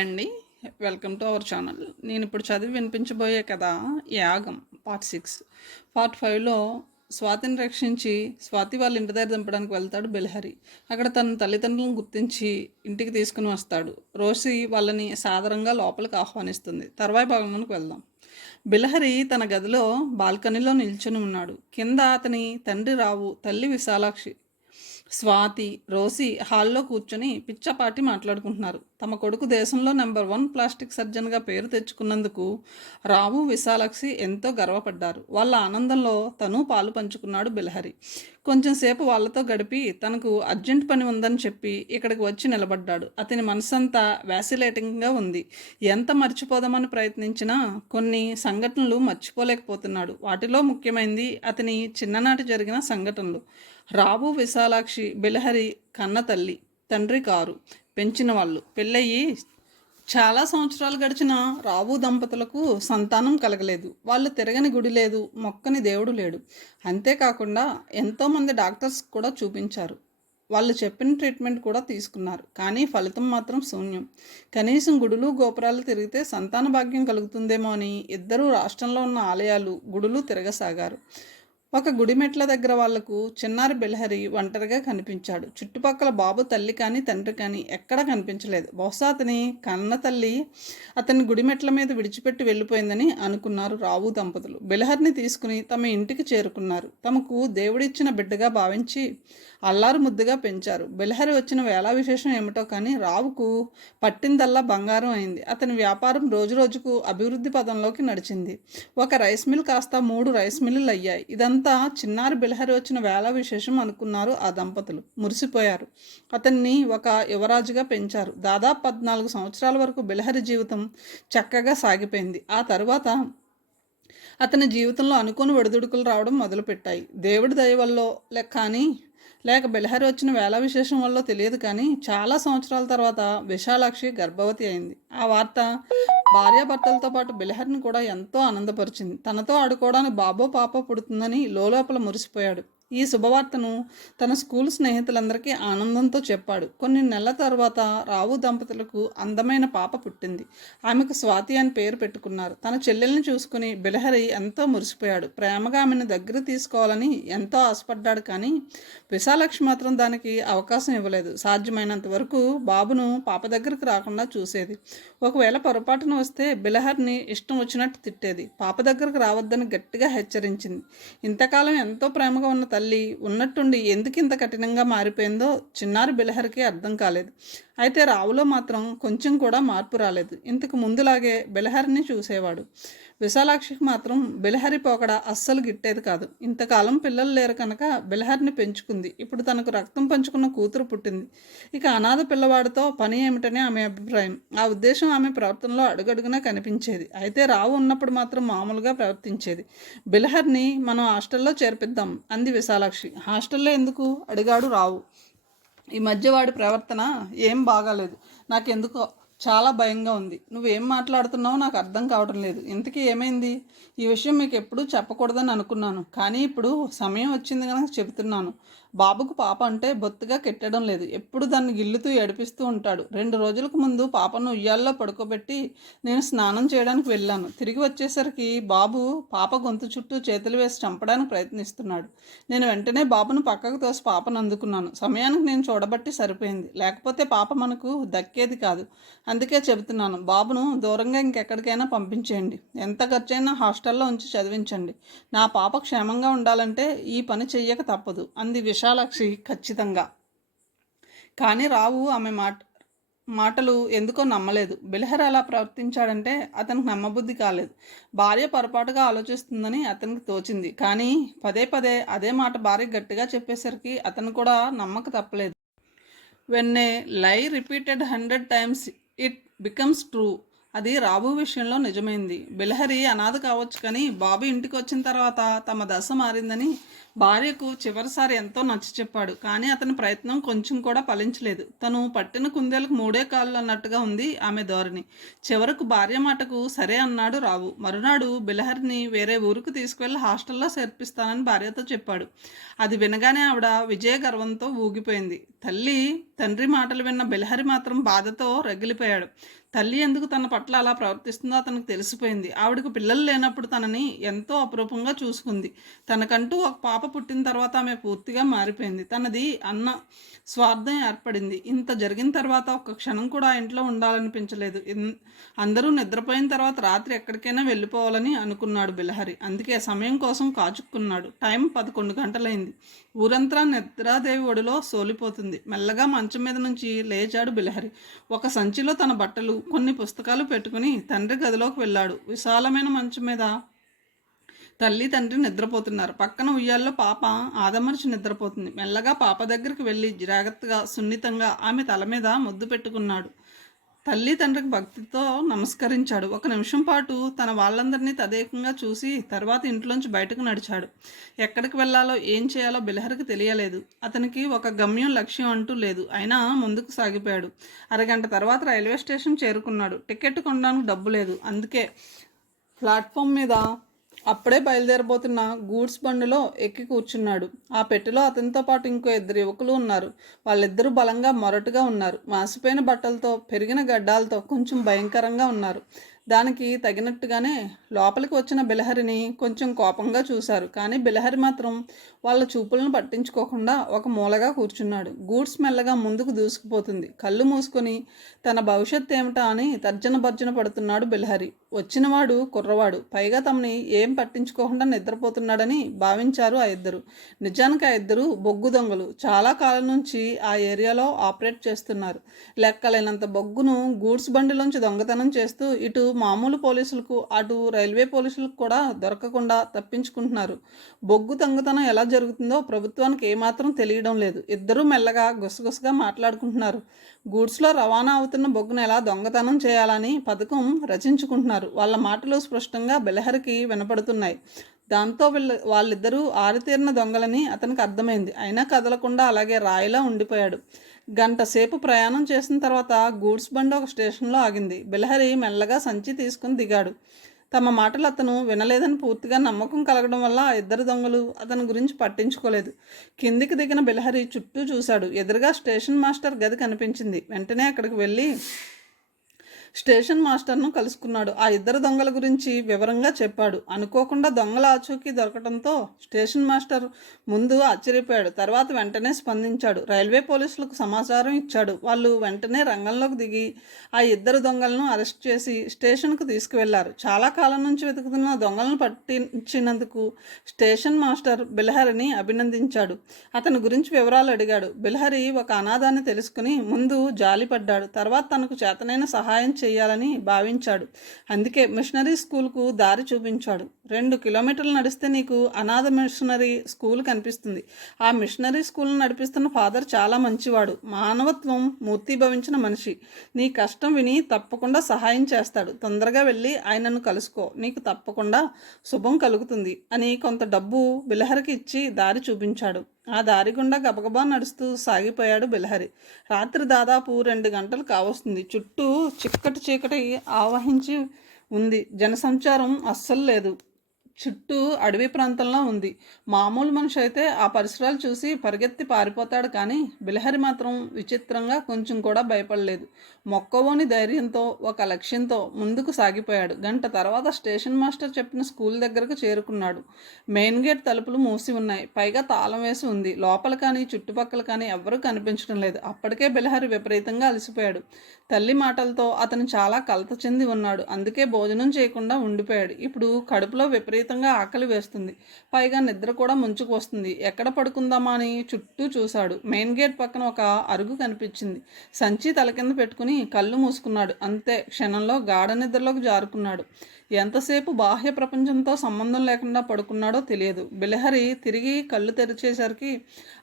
Hi అండి. Welcome to our channel. నేను ఇప్పుడు చదివి వినిపించబోయే కథ యాగం పార్ట్ 6. పార్ట్ 5లో స్వాతిని రక్షించి స్వాతి వాళ్ళ ఇంటి దగ్గర దింపడానికి వెళ్తాడు బెలహరి. అక్కడ తన తల్లిదండ్రులను గుర్తించి ఇంటికి తీసుకుని వస్తాడు. రోసి వాళ్ళని సాదరంగా లోపలికి ఆహ్వానిస్తుంది. తర్వాయి భాగంలోకి వెళ్దాం. బిలహరి తన గదిలో బాల్కనీలో నిల్చుని ఉన్నాడు. కింద అతని తండ్రి రావు, తల్లి విశాలాక్షి, స్వాతి, రోసి హాల్లో కూర్చొని పిచ్చపాటి మాట్లాడుకుంటున్నారు. తమ కొడుకు దేశంలో నెంబర్ 1 ప్లాస్టిక్ సర్జన్గా పేరు తెచ్చుకున్నందుకు రావు, విశాలాక్షి ఎంతో గర్వపడ్డారు. వాళ్ళ ఆనందంలో తను పాలు పంచుకున్నాడు బిలహరి. కొంచెంసేపు వాళ్ళతో గడిపి తనకు అర్జెంట్ పని ఉందని చెప్పి ఇక్కడికి వచ్చి నిలబడ్డాడు. అతని మనసంతా వ్యాసిలేటింగ్గా ఉంది. ఎంత మర్చిపోదామని ప్రయత్నించినా కొన్ని సంఘటనలు మర్చిపోలేకపోతున్నాడు. వాటిలో ముఖ్యమైనది అతని చిన్ననాటి జరిగిన సంఘటనలు. రావు, విశాలాక్షి బిలహరి కన్న తల్లి, తండ్రి కారు, పెంచిన వాళ్ళు. పెళ్ళయి చాలా సంవత్సరాలు గడిచిన రావు దంపతులకు సంతానం కలగలేదు. వాళ్ళు తిరగని గుడి లేదు, మొక్కని దేవుడు లేడు. అంతేకాకుండా ఎంతోమంది డాక్టర్స్ కూడా చూపించారు. వాళ్ళు చెప్పిన ట్రీట్మెంట్ కూడా తీసుకున్నారు. కానీ ఫలితం మాత్రం శూన్యం. కనీసం గుడులు గోపురాలు తిరిగితే సంతాన భాగ్యం కలుగుతుందేమో అని ఇద్దరూ రాష్ట్రంలో ఉన్న ఆలయాలు, గుడులు తిరగసాగారు. ఒక గుడిమెట్ల దగ్గర వాళ్లకు చిన్నారి బిలహరి ఒంటరిగా కనిపించాడు. చుట్టుపక్కల బాబు తల్లి కానీ తండ్రి కానీ ఎక్కడా కనిపించలేదు. బహుశా అతని కన్న తల్లి అతని గుడిమెట్ల మీద విడిచిపెట్టి వెళ్ళిపోయిందని అనుకున్నారు రావు దంపతులు. బిలహరిని తీసుకుని తమ ఇంటికి చేరుకున్నారు. తమకు దేవుడిచ్చిన బిడ్డగా భావించి అల్లారు ముద్దుగా పెంచారు. బిలహరి వచ్చిన వేళా విశేషం ఏమిటో కానీ రావుకు పట్టిందల్లా బంగారం అయింది. అతని వ్యాపారం రోజురోజుకు అభివృద్ధి పదంలోకి నడిచింది. ఒక రైస్ మిల్ కాస్త 3 రైస్ మిల్లులు అయ్యాయి. ఇదంతా చిన్నారి బిలహరి వచ్చిన వేళా విశేషం అనుకున్నారు ఆ దంపతులు. మురిసిపోయారు. అతన్ని ఒక యువరాజుగా పెంచారు. దాదాపు 14 సంవత్సరాల వరకు బిలహరి జీవితం చక్కగా సాగిపోయింది. ఆ తరువాత అతని జీవితంలో అనుకోని ఒడిదుడుకులు రావడం మొదలుపెట్టాయి. దేవుడి దయ వల్ల కానీ లేక బిలహరి వచ్చిన వేళ విశేషం వల్ల తెలియదు కానీ చాలా సంవత్సరాల తర్వాత విశాలాక్షి గర్భవతి అయింది. ఆ వార్త భార్యాభర్తలతో పాటు బిలహరిని కూడా ఎంతో ఆనందపరిచింది. తనతో ఆడుకోవడానికి బాబో పాప పుడుతుందని లోపల మురిసిపోయాడు. ఈ శుభవార్తను తన స్కూల్ స్నేహితులందరికీ ఆనందంతో చెప్పాడు. కొన్ని నెలల తర్వాత రావు దంపతులకు అందమైన పాప పుట్టింది. ఆమెకు స్వాతి అని పేరు పెట్టుకున్నారు. తన చెల్లెల్ని చూసుకుని బిలహరి ఎంతో మురిసిపోయాడు. ప్రేమగా ఆమెను దగ్గర తీసుకోవాలని ఎంతో ఆశపడ్డాడు. కానీ విశాలాక్షి మాత్రం దానికి అవకాశం ఇవ్వలేదు. సాధ్యమైనంత వరకు బాబును పాప దగ్గరకు రాకుండా చూసేది. ఒకవేళ పొరపాటున వస్తే బిలహరిని ఇష్టం వచ్చినట్టు తిట్టేది. పాప దగ్గరకు రావద్దని గట్టిగా హెచ్చరించింది. ఇంతకాలం ఎంతో ప్రేమగా ఉన్న తల్లి ఉన్నట్టుండి ఎందుకు ఇంత కఠినంగా మారిపోయిందో చిన్నారి బిలహరికి అర్థం కాలేదు. అయితే రావులో మాత్రం కొంచెం కూడా మార్పు రాలేదు. ఇంతకు ముందులాగే బిలహరిని చూసేవాడు. విశాలాక్షికి మాత్రం బిలహరి పోకడ అస్సలు గిట్టేది కాదు. ఇంతకాలం పిల్లలు లేరు కనుక బిలహరిని పెంచుకుంది. ఇప్పుడు తనకు రక్తం పంచుకున్న కూతురు పుట్టింది. ఇక అనాథ పిల్లవాడితో పని ఏమిటని ఆమె అభిప్రాయం. ఆ ఉద్దేశం ఆమె ప్రవర్తనలో అడుగడుగునా కనిపించేది. అయితే రావు ఉన్నప్పుడు మాత్రం మామూలుగా ప్రవర్తించేది. బిలహరిని మనం హాస్టల్లో చేర్పిద్దాం అంది విశాలాక్షి. హాస్టల్లో ఎందుకు అడిగాడు రావు. ఈ మధ్య వాడి ప్రవర్తన ఏం బాగాలేదు. నాకెందుకో చాలా భయంగా ఉంది. నువ్వేం మాట్లాడుతున్నావో నాకు అర్థం కావడం లేదు. ఇంతకీ ఏమైంది? ఈ విషయం మీకు ఎప్పుడూ చెప్పకూడదని అనుకున్నాను. కానీ ఇప్పుడు సమయం వచ్చింది కనుక చెబుతున్నాను. బాబుకు పాప అంటే బొత్తుగా కెట్టడం లేదు. ఎప్పుడు దాన్ని గిల్లుతూ ఏడిపిస్తూ ఉంటాడు. 2 రోజులకు ముందు పాపను ఉయ్యాల్లో పడుకోబెట్టి నేను స్నానం చేయడానికి వెళ్ళాను. తిరిగి వచ్చేసరికి బాబు పాప గొంతు చుట్టూ చేతులు వేసి చంపడానికి ప్రయత్నిస్తున్నాడు. నేను వెంటనే బాబును పక్కకు తోసి పాపను అందుకున్నాను. సమయానికి నేను చూడబట్టి సరిపోయింది. లేకపోతే పాప మనకు దక్కేది కాదు. అందుకే చెబుతున్నాను, బాబును దూరంగా ఇంకెక్కడికైనా పంపించేయండి. ఎంత ఖర్చైనా హాస్టల్లో ఉంచి చదివించండి. నా పాప క్షేమంగా ఉండాలంటే ఈ పని చెయ్యక తప్పదు అంది విశాలాక్షి ఖచ్చితంగా. కానీ రావు ఆమె మాటలు ఎందుకో నమ్మలేదు. బిలహరి అలా ప్రవర్తించాడంటే అతనికి నమ్మబుద్ధి కాలేదు. భార్య పొరపాటుగా ఆలోచిస్తుందని అతనికి తోచింది. కానీ పదే పదే అదే మాట భార్య గట్టిగా చెప్పేసరికి అతను కూడా నమ్మక తప్పలేదు. వెన్ ఏ లై repeated 100 times it becomes true. అది రాబు విషయంలో నిజమైంది. బిలహరి అనాథ కావచ్చు కానీ బాబు ఇంటికి వచ్చిన తర్వాత తమ దశ మారిందని భార్యకు చివరిసారి ఎంతో నచ్చి చెప్పాడు. కానీ అతని ప్రయత్నం కొంచెం కూడా ఫలించలేదు. తను పట్టిన కుందేలకు 3 కాళ్ళు అన్నట్టుగా ఉంది ఆమె ధోరణి. చివరకు భార్య మాటకు సరే అన్నాడు రావు. మరునాడు బిలహరిని వేరే ఊరికి తీసుకువెళ్ళి హాస్టల్లో చేర్పిస్తానని భార్యతో చెప్పాడు. అది వినగానే ఆవిడ విజయ గర్వంతో ఊగిపోయింది. తండ్రి మాటలు విన్న బిలహరి మాత్రం బాధతో రగిలిపోయాడు. తల్లి ఎందుకు తన పట్ల అలా ప్రవర్తిస్తుందో అతనికి తెలిసిపోయింది. ఆవిడకు పిల్లలు లేనప్పుడు తనని ఎంతో అపురూపంగా చూసుకుంది. తనకంటూ ఒక పాప పుట్టిన తర్వాత ఆమె పూర్తిగా మారిపోయింది. తనది అన్న స్వార్థం ఏర్పడింది. ఇంత జరిగిన తర్వాత ఒక్క క్షణం కూడా ఆ ఇంట్లో ఉండాలనిపించలేదు. అందరూ నిద్రపోయిన తర్వాత రాత్రి ఎక్కడికైనా వెళ్ళిపోవాలని అనుకున్నాడు బిలహరి. అందుకే సమయం కోసం కాచుక్కున్నాడు. టైం 11 గంటలైంది. ఊరంతా నిద్రాదేవి ఒడిలో సోలిపోతుంది. మెల్లగా మంచం మీద నుంచి లేచాడు బిలహరి. ఒక సంచిలో తన బట్టలు, కొన్ని పుస్తకాలు పెట్టుకుని తండ్రి గదిలోకి వెళ్ళాడు. విశాలమైన మంచం మీద తల్లి తండ్రి నిద్రపోతున్నారు. పక్కన ఉయ్యాల్లో పాప ఆదమర్చి నిద్రపోతుంది. మెల్లగా పాప దగ్గరికి వెళ్ళి జాగ్రత్తగా, సున్నితంగా ఆమె తల మీద ముద్దు పెట్టుకున్నాడు. తల్లి తండ్రికి భక్తితో నమస్కరించాడు. ఒక నిమిషం పాటు తన వాళ్ళందరినీ తదేకంగా చూసి తర్వాత ఇంట్లోంచి బయటకు నడిచాడు. ఎక్కడికి వెళ్ళాలో, ఏం చేయాలో బిలహరికి తెలియలేదు. అతనికి ఒక గమ్యం, లక్ష్యం అంటూ లేదు. అయినా ముందుకు సాగిపోయాడు. అరగంట తర్వాత రైల్వే స్టేషన్ చేరుకున్నాడు. టికెట్ కొనడానికి డబ్బు లేదు. అందుకే ప్లాట్ఫామ్ మీద అప్పుడే బయలుదేరబోతున్న గూడ్స్ బండిలో ఎక్కి కూర్చున్నాడు. ఆ పెట్టెలో అతనితో పాటు ఇంకో 2 యువకులు ఉన్నారు. వాళ్ళిద్దరూ బలంగా మొరటుగా ఉన్నారు. మాసిపోయిన బట్టలతో, పెరిగిన గడ్డాలతో కొంచెం భయంకరంగా ఉన్నారు. దానికి తగినట్టుగానే లోపలికి వచ్చిన బిలహరిని కొంచెం కోపంగా చూశారు. కానీ బిలహరి మాత్రం వాళ్ళ చూపులను పట్టించుకోకుండా ఒక మూలగా కూర్చున్నాడు. గూడ్స్ మెల్లగా ముందుకు దూసుకుపోతుంది. కళ్ళు మూసుకొని తన భవిష్యత్తు ఏమిటా అని తర్జన భర్జన పడుతున్నాడు బిలహరి. వచ్చినవాడు కుర్రవాడు, పైగా తమని ఏం పట్టించుకోకుండా నిద్రపోతున్నాడని భావించారు ఆ ఇద్దరు. నిజానికి ఆ ఇద్దరు బొగ్గు దొంగలు. చాలా కాలం నుంచి ఆ ఏరియాలో ఆపరేట్ చేస్తున్నారు. లెక్కలేనంత బొగ్గును గూడ్స్ బండిలోంచి దొంగతనం చేస్తూ ఇటు మామూలు పోలీసులకు, అటు రైల్వే పోలీసులకు కూడా దొరకకుండా తప్పించుకుంటున్నారు. బొగ్గు దొంగతనం ఎలా జరుగుతుందో ప్రభుత్వానికి ఏమాత్రం తెలియడం లేదు. ఇద్దరూ మెల్లగా గుసగుసగా మాట్లాడుకుంటున్నారు. గూడ్స్లో రవాణా అవుతున్న బొగ్గును ఎలా దొంగతనం చేయాలని పథకం రచించుకుంటున్నారు. వాళ్ళ మాటలు స్పష్టంగా బిలహరికి వినపడుతున్నాయి. దాంతో వాళ్ళిద్దరూ ఆరితేరిన దొంగలని అతనికి అర్థమైంది. అయినా కదలకుండా అలాగే రాయిలా ఉండిపోయాడు. గంట సేపు ప్రయాణం చేసిన తర్వాత గూడ్స్ బండి ఒక స్టేషన్లో ఆగింది. బిలహరి మెల్లగా సంచి తీసుకుని దిగాడు. తమ మాటలు అతను వినలేదని పూర్తిగా నమ్మకం కలగడం వల్ల ఆ ఇద్దరు దొంగలు అతని గురించి పట్టించుకోలేదు. కిందికి దిగిన బిలహరి చుట్టూ చూశాడు. ఎదురుగా స్టేషన్ మాస్టర్ గది కనిపించింది. వెంటనే అక్కడికి వెళ్ళి స్టేషన్ మాస్టర్ను కలుసుకున్నాడు. ఆ ఇద్దరు దొంగల గురించి వివరంగా చెప్పాడు. అనుకోకుండా దొంగల ఆచూకీ దొరకడంతో స్టేషన్ మాస్టర్ ముందు ఆశ్చర్యపోయాడు. తర్వాత వెంటనే స్పందించాడు. రైల్వే పోలీసులకు సమాచారం ఇచ్చాడు. వాళ్ళు వెంటనే రంగంలోకి దిగి ఆ ఇద్దరు దొంగలను అరెస్ట్ చేసి స్టేషన్కు తీసుకువెళ్లారు. చాలా కాలం నుంచి వెతుకుతున్న దొంగలను పట్టించినందుకు స్టేషన్ మాస్టర్ బిలహరిని అభినందించాడు. అతని గురించి వివరాలు అడిగాడు. బిలహరి ఒక అనాథాన్ని తెలుసుకుని ముందు జాలిపడ్డాడు. తర్వాత తనకు చేతనైన సహాయం చేయాలని భావించాడు. అందుకే మిషనరీ స్కూల్కు దారి చూపించాడు. 2 కిలోమీటర్లు నడిస్తే నీకు అనాథ మిషనరీ స్కూల్ కనిపిస్తుంది. ఆ మిషనరీ స్కూల్ను నడిపిస్తున్న ఫాదర్ చాలా మంచివాడు, మానవత్వం మూర్తిభవించిన మనిషి. నీ కష్టం విని తప్పకుండా సహాయం చేస్తాడు. తొందరగా వెళ్ళి ఆయనను కలుసుకో, నీకు తప్పకుండా శుభం కలుగుతుంది అని కొంత డబ్బు బిలహరికి ఇచ్చి దారి చూపించాడు. ఆ దారి గుండా గబగబా నడుస్తూ సాగిపోయాడు బిలహరి. రాత్రి దాదాపు 2 గంటలు కావస్తుంది. చుట్టూ చిక్కటి చీకటి ఆవహించి ఉంది. జనసంచారం అస్సలు లేదు. చుట్టూ అడవి ప్రాంతంలో ఉంది. మామూలు మనిషి అయితే ఆ పరిసరాలు చూసి పరిగెత్తి పారిపోతాడు. కానీ బిలహరి మాత్రం విచిత్రంగా కొంచెం కూడా భయపడలేదు. మొక్కవోని ధైర్యంతో, ఒక లక్ష్యంతో ముందుకు సాగిపోయాడు. గంట తర్వాత స్టేషన్ మాస్టర్ చెప్పిన స్కూల్ దగ్గరకు చేరుకున్నాడు. మెయిన్ గేట్ తలుపులు మూసి ఉన్నాయి. పైగా తాళం వేసి ఉంది. లోపల కానీ చుట్టుపక్కల కానీ ఎవ్వరూ కనిపించడం లేదు. అప్పటికే బిలహరి విపరీతంగా అలసిపోయాడు. తల్లి మాటలతో అతను చాలా కలత చెంది ఉన్నాడు. అందుకే భోజనం చేయకుండా ఉండిపోయాడు. ఇప్పుడు కడుపులో విపరీతంగా ఆకలి వేస్తుంది. పైగా నిద్ర కూడా ముంచుకు వస్తుంది. ఎక్కడ పడుకుందామా అని చుట్టూ చూశాడు. మెయిన్ గేట్ పక్కన ఒక అరుగు కనిపించింది. సంచి తల కింద పెట్టుకుని కళ్ళు మూసుకున్నాడు. అంతే, క్షణంలో గాఢ నిద్రలోకి జారుకున్నాడు. ఎంతసేపు బాహ్య ప్రపంచంతో సంబంధం లేకుండా పడుకున్నాడో తెలియదు. బిలహరి తిరిగి కళ్ళు తెరిచేసరికి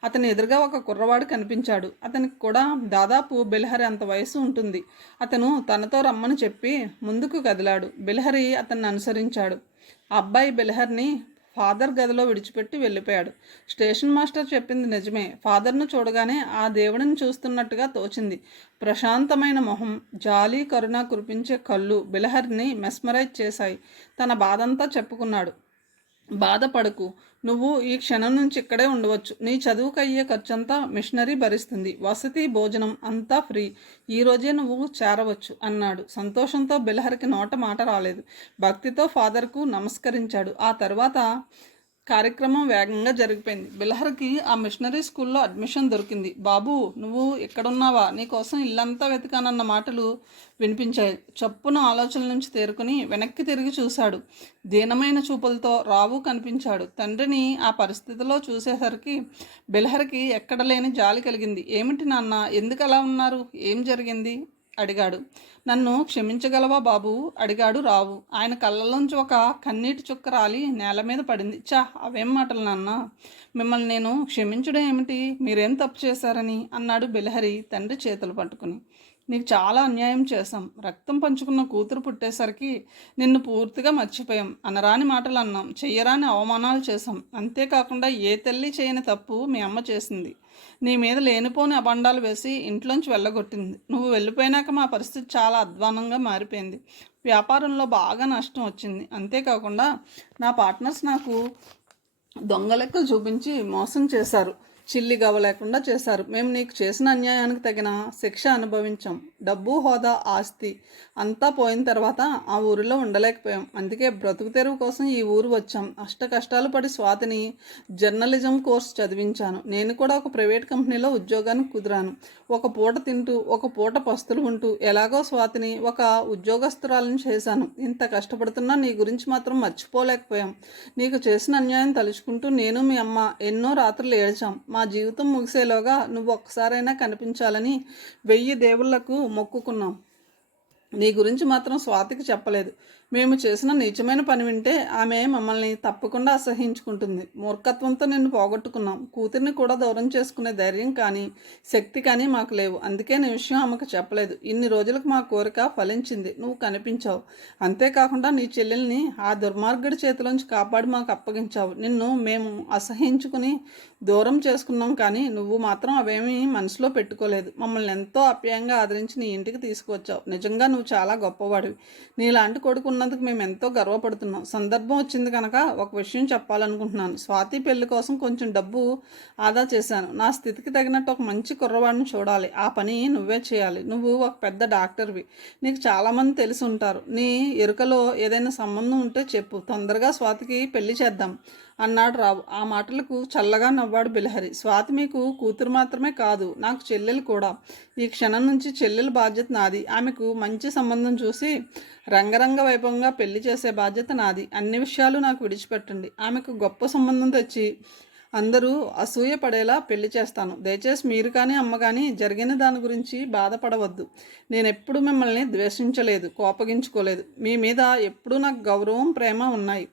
అతని ఎదురుగా ఒక కుర్రవాడు కనిపించాడు. అతనికి కూడా దాదాపు బిలహరి అంత వయసు ఉంటుంది. అతను తనతో రమ్మని చెప్పి ముందుకు కదిలాడు. బిలహరి అతన్ని అనుసరించాడు. అబ్బాయి బిలహర్ని ఫాదర్ గదిలో విడిచిపెట్టి వెళ్ళిపోయాడు. స్టేషన్ మాస్టర్ చెప్పింది నిజమే. ఫాదర్ను చూడగానే ఆ దేవుడిని చూస్తున్నట్టుగా తోచింది. ప్రశాంతమైన మొహం, జాలి కరుణ కురిపించే కళ్ళు బిలహర్ని మెస్మరైజ్ చేశాయి. తన బాధంతా చెప్పుకున్నాడు. బాధపడకు. నువ్వు ఈ క్షణం నుంచి ఇక్కడే ఉండవచ్చు. నీ చదువుకు అయ్యే ఖర్చంతా మిషనరీ భరిస్తుంది. వసతి భోజనం అంతా ఫ్రీ. ఈ రోజే నువ్వు చేరవచ్చు అన్నాడు. సంతోషంతో బిలహరికి నోట మాట రాలేదు. భక్తితో ఫాదర్కు నమస్కరించాడు. ఆ తర్వాత కార్యక్రమం వేగంగా జరిగిపోయింది. బిలహర్కి ఆ మిషనరీ స్కూల్లో అడ్మిషన్ దొరికింది. బాబు, నువ్వు ఎక్కడున్నావా, నీకోసం ఇల్లంతా వెతికానన్న మాటలు వినిపించాయి. చప్పున ఆలోచనల నుంచి తేరుకుని వెనక్కి తిరిగి చూశాడు. దీనమైన చూపులతో రావు కనిపించాడు. తండ్రిని ఆ పరిస్థితిలో చూసేసరికి బిలహర్కి ఎక్కడ లేని జాలి కలిగింది. ఏమిటి నాన్న, ఎందుకు అలా ఉన్నారు, ఏం జరిగింది అడిగాడు. నన్ను క్షమించగలవా బాబు అడిగాడు రావు. ఆయన కళ్ళలోంచి ఒక కన్నీటి చుక్క రాలి నేల మీద పడింది. అవేం మాటలు నాన్న, మిమ్మల్ని నేను క్షమించడం ఏమిటి, మీరేం తప్పు చేశారని అన్నాడు బిలహరి తండ్రి చేతులు పట్టుకుని. నీకు చాలా అన్యాయం చేశాం. రక్తం పంచుకున్న కూతురు పుట్టేసరికి నిన్ను పూర్తిగా మర్చిపోయాం. అనరాని మాటలు అన్నాం, చెయ్యరాని అవమానాలు చేశాం. అంతేకాకుండా ఏ తల్లి చేయని తప్పు మీ అమ్మ చేసింది. నీ మీద లేనిపోని అబండాలు వేసి ఇంట్లోంచి వెళ్ళగొట్టింది. నువ్వు వెళ్ళిపోయినాక మా పరిస్థితి చాలా అధ్వానంగా మారిపోయింది. వ్యాపారంలో బాగా నష్టం వచ్చింది. అంతేకాకుండా నా పార్ట్నర్స్ నాకు దొంగ లెక్కలు చూపించి మోసం చేశారు. చిల్లి గవ లేకుండా చేశారు. మేము నీకు చేసిన అన్యాయానికి తగిన శిక్ష అనుభవించాం. డబ్బు, హోదా, ఆస్తి అంతా పోయిన తర్వాత ఆ ఊరిలో ఉండలేకపోయాం. అందుకే బ్రతుకు తెరువు కోసం ఈ ఊరు వచ్చాం. అష్ట కష్టాలు పడి స్వాతిని జర్నలిజం కోర్స్ చదివించాను. నేను కూడా ఒక ప్రైవేట్ కంపెనీలో ఉద్యోగానికి కుదిరాను. ఒక పూట తింటూ ఒక పూట పస్తులు ఉంటూ ఎలాగో స్వాతిని ఒక ఉద్యోగస్తురాలను చేశాను. ఇంత కష్టపడుతున్నా నీ గురించి మాత్రం మర్చిపోలేకపోయాం. నీకు చేసిన అన్యాయం తలుచుకుంటూ నేను మీ అమ్మ ఎన్నో రాత్రులు ఏడ్చాం. మా జీవితం ముగిసేలోగా నువ్వు ఒక్కసారైనా కనిపించాలని 1000 దేవుళ్లకు మొక్కుకున్నాం. నీ గురించి మాత్రం స్వాతికి చెప్పలేదు. మేము చేసిన నీచమైన పని వింటే ఆమె మమ్మల్ని తప్పకుండా అసహించుకుంటుంది. మూర్ఖత్వంతో నిన్ను పోగొట్టుకున్నాం. కూతుర్ని కూడా దూరం చేసుకునే ధైర్యం కానీ శక్తి కానీ మాకు లేవు. అందుకే నీ విషయం ఆమెకు చెప్పలేదు. ఇన్ని రోజులకు మా కోరిక ఫలించింది. నువ్వు కనిపించావు. అంతేకాకుండా నీ చెల్లెల్ని ఆ దుర్మార్గుడి చేతిలోంచి కాపాడి మాకు అప్పగించావు. నిన్ను మేము అసహించుకుని దూరం చేసుకున్నాం, కానీ నువ్వు మాత్రం అవేమీ మనసులో పెట్టుకోలేదు. మమ్మల్ని ఎంతో ఆప్యాయంగా ఆదరించి నీ ఇంటికి తీసుకువచ్చావు. నిజంగా నువ్వు చాలా గొప్పవాడివి. నీలాంటి కొడుకు ఉన్నందుకు మేము ఎంతో గర్వపడుతున్నాం. సందర్భం వచ్చింది కనుక ఒక విషయం చెప్పాలనుకుంటున్నాను. స్వాతి పెళ్లి కోసం కొంచెం డబ్బు ఆదా చేశాను. నా స్థితికి తగినట్టు ఒక మంచి కుర్రవాడిని చూడాలి. ఆ పని నువ్వే చేయాలి. నువ్వు ఒక పెద్ద డాక్టర్వి. నీకు చాలామంది తెలిసి ఉంటారు. నీ ఎరుకలో ఏదైనా సంబంధం ఉంటే చెప్పు. తొందరగా స్వాతికి పెళ్లి చేద్దాం అన్నాడు రావు. ఆ మాటలకు చల్లగా నవ్వాడు బిలహరి. స్వాతి మీకు కూతురు మాత్రమే కాదు, నాకు చెల్లెలు కూడా. ఈ క్షణం నుంచి చెల్లెల బాధ్యత నాది. ఆమెకు మంచి సంబంధం చూసి రంగరంగ వైభవంగా పెళ్లి చేసే బాధ్యత నాది. అన్ని విషయాలు నాకు విడిచిపెట్టండి. ఆమెకు గొప్ప సంబంధం తెచ్చి అందరూ అసూయ పడేలా పెళ్లి చేస్తాను. దయచేసి మీరు కానీ అమ్మ కానీ జరిగిన దాని గురించి బాధపడవద్దు. నేను ఎప్పుడు మిమ్మల్ని ద్వేషించలేదు, కోపగించుకోలేదు. మీ మీద ఎప్పుడూ నాకు గౌరవం, ప్రేమ ఉన్నాయి.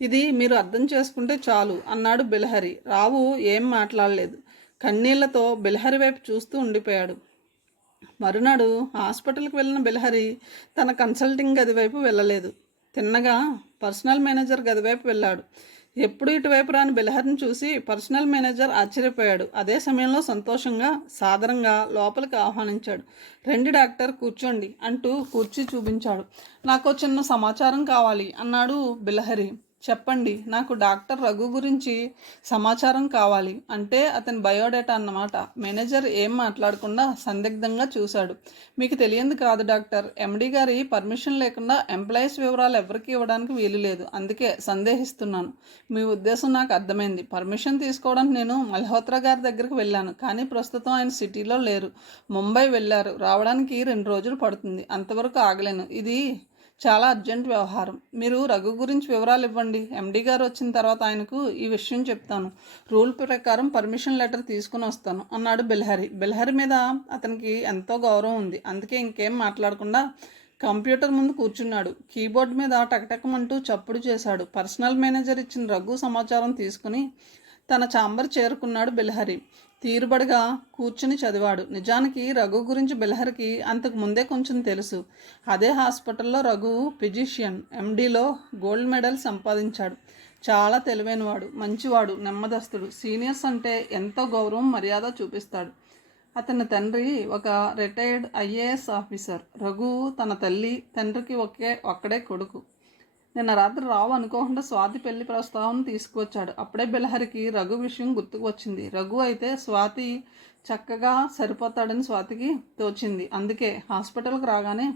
ఇది మీరు అర్థం చేసుకుంటే చాలు అన్నాడు బిలహరి. రావు ఏం మాట్లాడలేదు. కన్నీళ్లతో బిలహరి వైపు చూస్తూ ఉండిపోయాడు. మరునాడు హాస్పిటల్కి వెళ్ళిన బిలహరి తన కన్సల్టింగ్ గది వైపు వెళ్ళలేదు. తిన్నగా పర్సనల్ మేనేజర్ గది వైపు వెళ్ళాడు. ఎప్పుడు ఇటువైపు రాని బిలహరిని చూసి పర్సనల్ మేనేజర్ ఆశ్చర్యపోయాడు. అదే సమయంలో సంతోషంగా సాదరంగా లోపలికి ఆహ్వానించాడు. రండి డాక్టర్, కూర్చోండి అంటూ కుర్చీ చూపించాడు. నాకు చిన్న సమాచారం కావాలి అన్నాడు బిలహరి. చెప్పండి, నాకు డాక్టర్ రఘు గురించి సమాచారం కావాలి అంటే అతని బయోడేటా అన్నమాట. మేనేజర్ ఏం మాట్లాడకుండా సందిగ్ధంగా చూశాడు. మీకు తెలియంది కాదు డాక్టర్, ఎండి గారి పర్మిషన్ లేకుండా ఎంప్లాయీస్ వివరాలు ఎవరికి ఇవ్వడానికి వీలు లేదు. అందుకే సందేహిస్తున్నాను. మీ ఉద్దేశం నాకు అర్థమైంది. పర్మిషన్ తీసుకోవడానికి నేను మల్హోత్రా గారి దగ్గరికి వెళ్ళాను, కానీ ప్రస్తుతం ఆయన సిటీలో లేరు, ముంబై వెళ్ళారు. రావడానికి 2 రోజులు పడుతుంది. అంతవరకు ఆగలేను. ఇది చాలా అర్జెంట్ వ్యవహారం. మీరు రఘు గురించి వివరాలు ఇవ్వండి. ఎండి గారు వచ్చిన తర్వాత ఆయనకు ఈ విషయం చెప్తాను. రూల్ ప్రకారం పర్మిషన్ లెటర్ తీసుకుని వస్తాను అన్నాడు బిలహరి. బిలహరి మీద అతనికి ఎంతో గౌరవం ఉంది. అందుకే ఇంకేం మాట్లాడకుండా కంప్యూటర్ ముందు కూర్చున్నాడు. కీబోర్డ్ మీద టకటకమంటూ చప్పుడు చేశాడు. పర్సనల్ మేనేజర్ ఇచ్చిన రఘు సమాచారం తీసుకుని తన ఛాంబర్ చేరుకున్నాడు బిలహరి. తీరుబడిగా కూర్చుని చదివాడు. నిజానికి రఘు గురించి బిలహరికి అంతకు ముందే కొంచెం తెలుసు. అదే హాస్పిటల్లో రఘు ఫిజిషియన్, ఎండీలో గోల్డ్ మెడల్ సంపాదించాడు. చాలా తెలివైనవాడు, మంచివాడు, నెమ్మదస్తుడు. సీనియర్స్ అంటే ఎంతో గౌరవం, మర్యాద చూపిస్తాడు. అతని తండ్రి ఒక రిటైర్డ్ ఐఏఎస్ ఆఫీసర్. రఘు తన తల్లి తండ్రికి ఒక్కడే కొడుకు. నిన్న రాత్రి రావు అనుకోకుండా స్వాతి పెళ్లి ప్రస్తావన తీసుకువచ్చాడు. అప్పుడే బిలహరికి రఘు విషయం గుర్తుకు వచ్చింది. రఘు అయితే స్వాతి చక్కగా సరిపోతాడని స్వాతికి తోచింది. అందుకే హాస్పిటల్కి రాగానే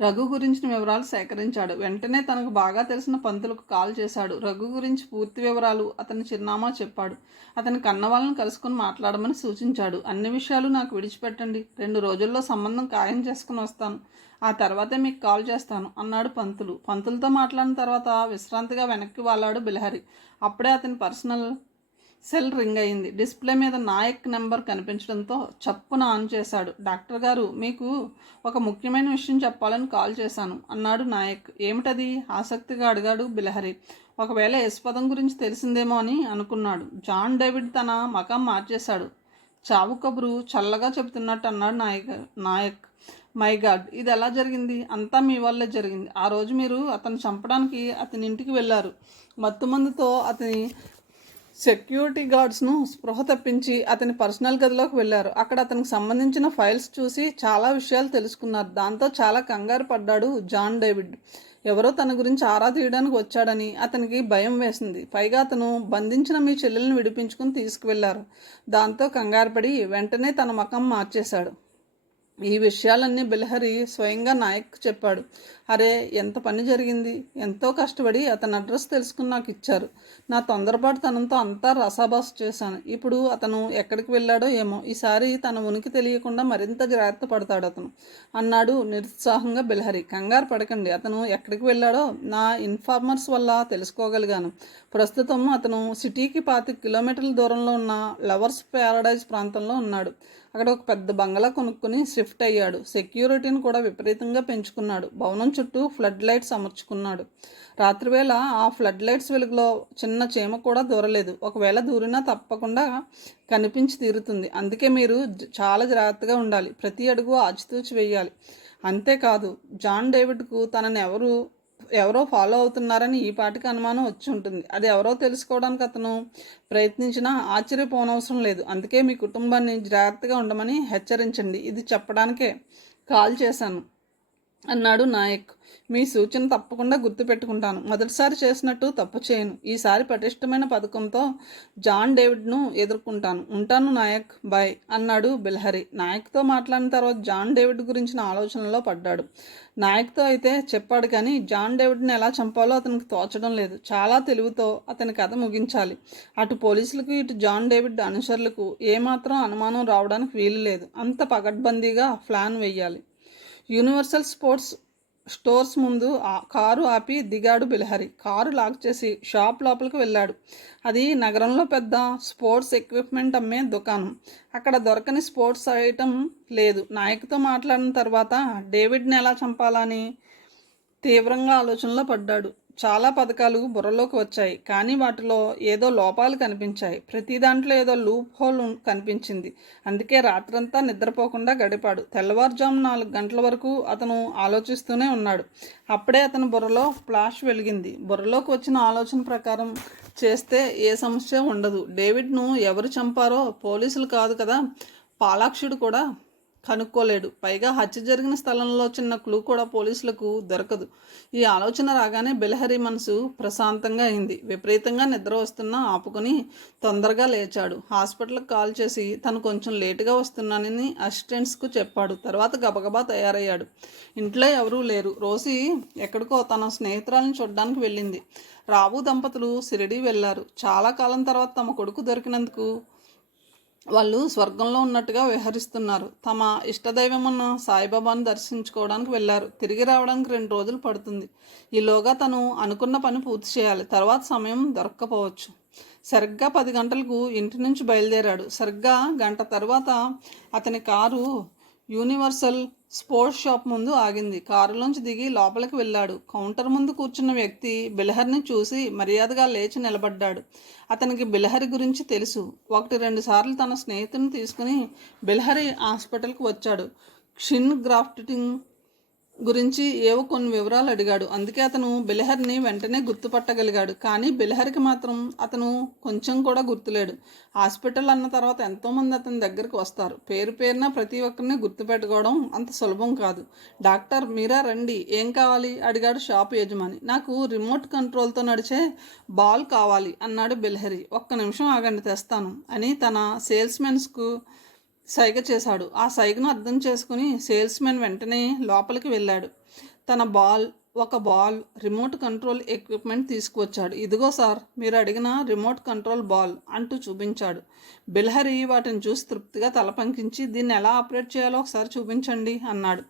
రఘు గురించిన వివరాలు సేకరించాడు. వెంటనే తనకు బాగా తెలిసిన పంతులకు కాల్ చేశాడు. రఘు గురించి పూర్తి వివరాలు, అతని చిరునామా చెప్పాడు. అతని కన్నవాళ్ళని కలుసుకొని మాట్లాడమని సూచించాడు. అన్ని విషయాలు నాకు విడిచిపెట్టండి, 2 రోజుల్లో సంబంధం ఖాయం చేసుకుని వస్తాను, ఆ తర్వాతే మీకు కాల్ చేస్తాను అన్నాడు పంతులు. పంతులతో మాట్లాడిన తర్వాత విశ్రాంతిగా వెనక్కి వాలాడు బిలహరి. అప్పుడే అతని పర్సనల్ సెల్ రింగ్ అయింది. డిస్ప్లే మీద నాయక్ నెంబర్ కనిపించడంతో చప్పున ఆన్ చేశాడు. డాక్టర్ గారు, మీకు ఒక ముఖ్యమైన విషయం చెప్పాలని కాల్ చేశాను అన్నాడు నాయక్. ఏమిటది? ఆసక్తిగా అడిగాడు బిలహరి. ఒకవేళ యశ్పదం గురించి తెలిసిందేమో అని అనుకున్నాడు. జాన్ డేవిడ్ తన మకం మార్చేశాడు. చావు కబురు చల్లగా చెబుతున్నట్టు అన్నాడు నాయక్. మై గాడ్, ఇది ఎలా జరిగింది? అంతా మీ వల్లే జరిగింది. ఆ రోజు మీరు అతను చంపడానికి అతని ఇంటికి వెళ్ళారు. మత్తుమందుతో అతని సెక్యూరిటీ గార్డ్స్ను స్పృహ తప్పించి అతని పర్సనల్ గదిలోకి వెళ్ళారు. అక్కడ అతనికి సంబంధించిన ఫైల్స్ చూసి చాలా విషయాలు తెలుసుకున్నారు. దాంతో చాలా కంగారు పడ్డాడు జాన్ డేవిడ్. ఎవరో తన గురించి ఆరా తీయడానికి వచ్చాడని అతనికి భయం వేసింది. పైగా అతను బంధించిన మీ చెల్లెల్ని విడిపించుకుని తీసుకువెళ్లారు. దాంతో కంగారుపడి వెంటనే తన మకం మార్చేశాడు. ఈ విషయాలన్నీ బిలహరి స్వయంగా నాయక్ చెప్పాడు. అరే, ఎంత పని జరిగింది! ఎంతో కష్టపడి అతని అడ్రస్ తెలుసుకుని నాకు ఇచ్చారు. నా తొందరపాటుతనంతో అంతా రసాబాసు చేశాను. ఇప్పుడు అతను ఎక్కడికి వెళ్ళాడో ఏమో. ఈసారి తన ఉనికి తెలియకుండా మరింత జాగ్రత్త పడతాడు అతను అన్నాడు నిరుత్సాహంగా బిలహరి. కంగారు పడకండి, అతను ఎక్కడికి వెళ్ళాడో నా ఇన్ఫార్మర్స్ వల్ల తెలుసుకోగలిగాను. ప్రస్తుతం అతను సిటీకి 25 కిలోమీటర్ల దూరంలో ఉన్న లవర్స్ ప్యారడైజ్ ప్రాంతంలో ఉన్నాడు. అక్కడ ఒక పెద్ద బంగళా కొనుక్కొని షిఫ్ట్ అయ్యాడు. సెక్యూరిటీని కూడా విపరీతంగా పెంచుకున్నాడు. భవనం చుట్టూ ఫ్లడ్ లైట్స్ అమర్చుకున్నాడు. రాత్రివేళ ఆ ఫ్లడ్ లైట్స్ వెలుగులో చిన్న చీమ కూడా దూరలేదు. ఒకవేళ దూరినా తప్పకుండా కనిపించి తీరుతుంది. అందుకే మీరు చాలా జాగ్రత్తగా ఉండాలి. ప్రతి అడుగు ఆచితూచి వేయాలి. అంతేకాదు, జాన్ డేవిడ్కు తనని ఎవరో ఫాలో అవుతున్నారని ఈ పాటికి అనుమానం వచ్చి ఉంటుంది. అది ఎవరో తెలుసుకోవడానికి అతను ప్రయత్నించినా ఆశ్చర్యపోనవసరం లేదు. అందుకే మీ కుటుంబాన్ని జాగ్రత్తగా ఉండమని హెచ్చరించండి. ఇది చెప్పడానికే కాల్ చేశాను అన్నాడు నాయక్. మీ సూచన తప్పకుండా గుర్తుపెట్టుకుంటాను. మొదటిసారి చేసినట్టు తప్పు చేయను. ఈసారి పటిష్టమైన పథకంతో జాన్ డేవిడ్ను ఎదుర్కొంటాను. ఉంటాను నాయక్, బాయ్ అన్నాడు బిలహరి. నాయక్తో మాట్లాడిన తర్వాత జాన్ డేవిడ్ గురించిన ఆలోచనలో పడ్డాడు. నాయక్తో అయితే చెప్పాడు, కానీ జాన్ డేవిడ్ని ఎలా చంపాలో అతనికి తోచడం లేదు. చాలా తెలివితో అతని కథ ముగించాలి. అటు పోలీసులకు ఇటు జాన్ డేవిడ్ అనుచరులకు ఏమాత్రం అనుమానం రావడానికి వీలు లేదు. అంత పకడ్బందీగా ప్లాన్ వేయాలి. యూనివర్సల్ స్టోర్స్ ముందు కారు ఆపి దిగాడు బిలహరి. కారు లాక్ చేసి షాప్ లోపలికి వెళ్ళాడు. అది నగరంలో పెద్ద స్పోర్ట్స్ ఎక్విప్మెంట్ అమ్మే దుకాణం. అక్కడ దొరకని స్పోర్ట్స్ ఐటెం లేదు. నాయక్తో మాట్లాడిన తర్వాత డేవిడ్ని ఎలా చంపాలని తీవ్రంగా ఆలోచనలో పడ్డాడు. చాలా పథకాలు బుర్రలోకి వచ్చాయి, కానీ వాటిలో ఏదో లోపాలు కనిపించాయి. ప్రతి దాంట్లో ఏదో లూప్ హోల్ కనిపించింది. అందుకే రాత్రంతా నిద్రపోకుండా గడిపాడు. తెల్లవారుజాము 4 గంటల వరకు అతను ఆలోచిస్తూనే ఉన్నాడు. అప్పుడే అతని బుర్రలో ఫ్లాష్ వెలిగింది. బుర్రలోకి వచ్చిన ఆలోచన ప్రకారం చేస్తే ఏ సమస్య ఉండదు. డేవిడ్ను ఎవరు చంపారో పోలీసులు కాదు కదా, పాలాక్షుడు కూడా కనుక్కోలేడు. పైగా హత్య జరిగిన స్థలంలో చిన్న క్లూ కూడా పోలీసులకు దొరకదు. ఈ ఆలోచన రాగానే బిలహరి మనసు ప్రశాంతంగా అయింది. విపరీతంగా నిద్ర వస్తున్నా ఆపుకొని తొందరగా లేచాడు. హాస్పిటల్కి కాల్ చేసి తను కొంచెం లేటుగా వస్తున్నానని అసిస్టెంట్స్కు చెప్పాడు. తర్వాత గబగబా తయారయ్యాడు. ఇంట్లో ఎవరూ లేరు. రోసి ఎక్కడికో తన స్నేహితురాలను చూడడానికి వెళ్ళింది. రావు దంపతులు షిరిడీ వెళ్ళారు. చాలా కాలం తర్వాత తమ కొడుకు దొరికినందుకు వాళ్ళు స్వర్గంలో ఉన్నట్టుగా విహరిస్తున్నారు. తమ ఇష్టదైవమున్న సాయిబాబాను దర్శించుకోవడానికి వెళ్ళారు. తిరిగి రావడానికి 2 రోజులు పడుతుంది. ఈలోగా తను అనుకున్న పని పూర్తి చేయాలి. తర్వాత సమయం దొరక్కపోవచ్చు. సరిగ్గా 10 గంటలకు ఇంటి నుంచి బయలుదేరాడు. సరిగ్గా గంట తర్వాత అతని కారు యూనివర్సల్ స్పోర్ట్స్ షాప్ ముందు ఆగింది. కారులోంచి దిగి లోపలికి వెళ్ళాడు. కౌంటర్ ముందు కూర్చున్న వ్యక్తి బిలహరిని చూసి మర్యాదగా లేచి నిలబడ్డాడు. అతనికి బిలహరి గురించి తెలుసు. 1-2 సార్లు తన స్నేహితుని తీసుకుని బిలహరి హాస్పిటల్కి వచ్చాడు. షిన్ గ్రాఫ్టింగ్ గురించి ఏవో కొన్ని వివరాలు అడిగాడు. అందుకే అతను బెలెహర్ని వెంటనే గుర్తుపట్టగలిగాడు. కానీ బెలెహర్కి మాత్రం అతను కొంచెం కూడా గుర్తులేడు. హాస్పిటల్ అన్న తర్వాత ఎంతోమంది అతని దగ్గరికి వస్తారు. పేరు పేరున ప్రతి ఒక్కరిని గుర్తుపెట్టుకోవడం అంత సులభం కాదు. డాక్టర్ మీరా రండి, ఏం కావాలి అడిగాడు షాపు యజమాని. నాకు రిమోట్ కంట్రోల్తో నడిచే బాల్ కావాలి అన్నాడు బెలెహరి. ఒక్క నిమిషం ఆగండి తెస్తాను అని తన సేల్స్మెన్స్కు సైగ చేశాడు. ఆ సైగను అర్థం చేసుకుని సేల్స్మెన్ వెంటనే లోపలికి వెళ్ళాడు. తన ఒక బాల్ రిమోట్ కంట్రోల్ ఎక్విప్మెంట్ తీసుకువచ్చాడు. ఇదిగో సార్, మీరు అడిగిన రిమోట్ కంట్రోల్ బాల్ అంటూ చూపించాడు. బెల్హరి వాటిని చూసి తృప్తిగా తల పంకించి దీన్ని ఎలా ఆపరేట్ చేయాలో ఒకసారి చూపించండి అన్నాడు.